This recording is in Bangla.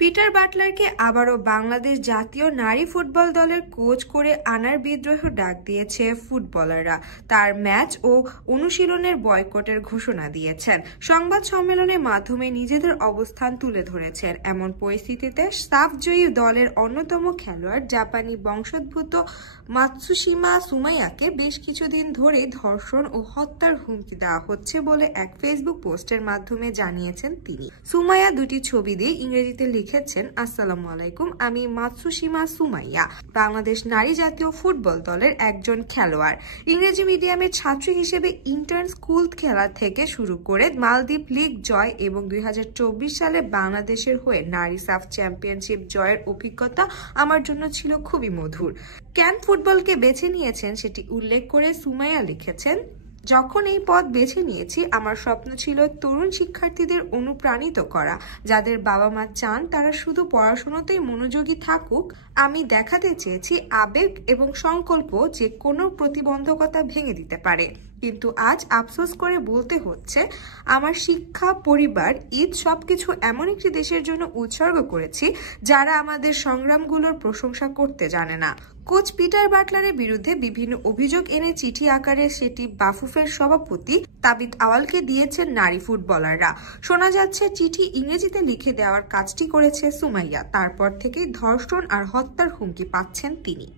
পিটার বাটলারকে আবারও বাংলাদেশ জাতীয় নারী ফুটবল দলের কোচ করে আনার বিদ্রোহ ডাক দিয়েছে ফুটবলাররা। তার ম্যাচ ও অনুশীলনের বয়কটের ঘোষণা দিয়েছেন। সংবাদ সম্মেলনের মাধ্যমে নিজেদের অবস্থান তুলে ধরেছেন। এমন পরিস্থিতিতে সাফজয়ী দলের অন্যতম খেলোয়াড় জাপানি বংশোদ্ভূত মাতসুশিমা সুমাইয়াকে বেশ কিছুদিন ধরেই ধর্ষণ ও হত্যার হুমকি দেওয়া হচ্ছে বলে এক ফেসবুক পোস্টের মাধ্যমে জানিয়েছেন তিনি। সুমাইয়া দুটি ছবি দিয়ে ইংরেজিতে লিখেছেন, আসসালামু আলাইকুম, আমি মাতসুশিমা সুমাইয়া, বাংলাদেশ নারী জাতীয় ফুটবল দলের একজন খেলোয়াড়। ইংরেজি মিডিয়ামের ছাত্রী হিসেবে ইন্টার্ন স্কুল খেলা থেকে শুরু করে মালদ্বীপ লিগ জয় এবং 2024 সালে বাংলাদেশের হয়ে নারী সাফ চ্যাম্পিয়নশিপ জয়ের অভিজ্ঞতা আমার জন্য ছিল খুবই মধুর। কেন ফুটবলকে বেছে নিয়েছেন সেটি উল্লেখ করে সুমাইয়া লিখেছেন, যখন এই পথ বেছে নিয়েছি আমার স্বপ্ন ছিল তরুণ শিক্ষার্থীদের অনুপ্রাণিত করা, যাদের বাবা মা চান তারা শুধু পড়াশোনাতেই মনোযোগী থাকুক। আমি দেখাতে চেয়েছি আবেগ এবং সংকল্প যে কোনো প্রতিবন্ধকতা ভেঙে দিতে পারে। কিন্তু আজ আফসোস করে বলতে হচ্ছে, আমার শিক্ষা, পরিবার, ঈদ সবকিছু এমন একটি দেশের জন্য উৎসর্গ করেছি যারা আমাদের সংগ্রামগুলোর প্রশংসা করতে জানে না। কোচ পিটার বাটলারের বিরুদ্ধে বিভিন্ন অভিযোগ এনে চিঠি আকারে সেটি বাফুফের সভাপতি তাবিত আওয়ালকে দিয়েছেন নারী ফুটবলাররা। শোনা যাচ্ছে চিঠি ইংরেজিতে লিখে দেওয়ার কাজটি করেছে সুমাইয়া। তারপর থেকেই ধর্ষণ আর হত্যার হুমকি পাচ্ছেন তিনি।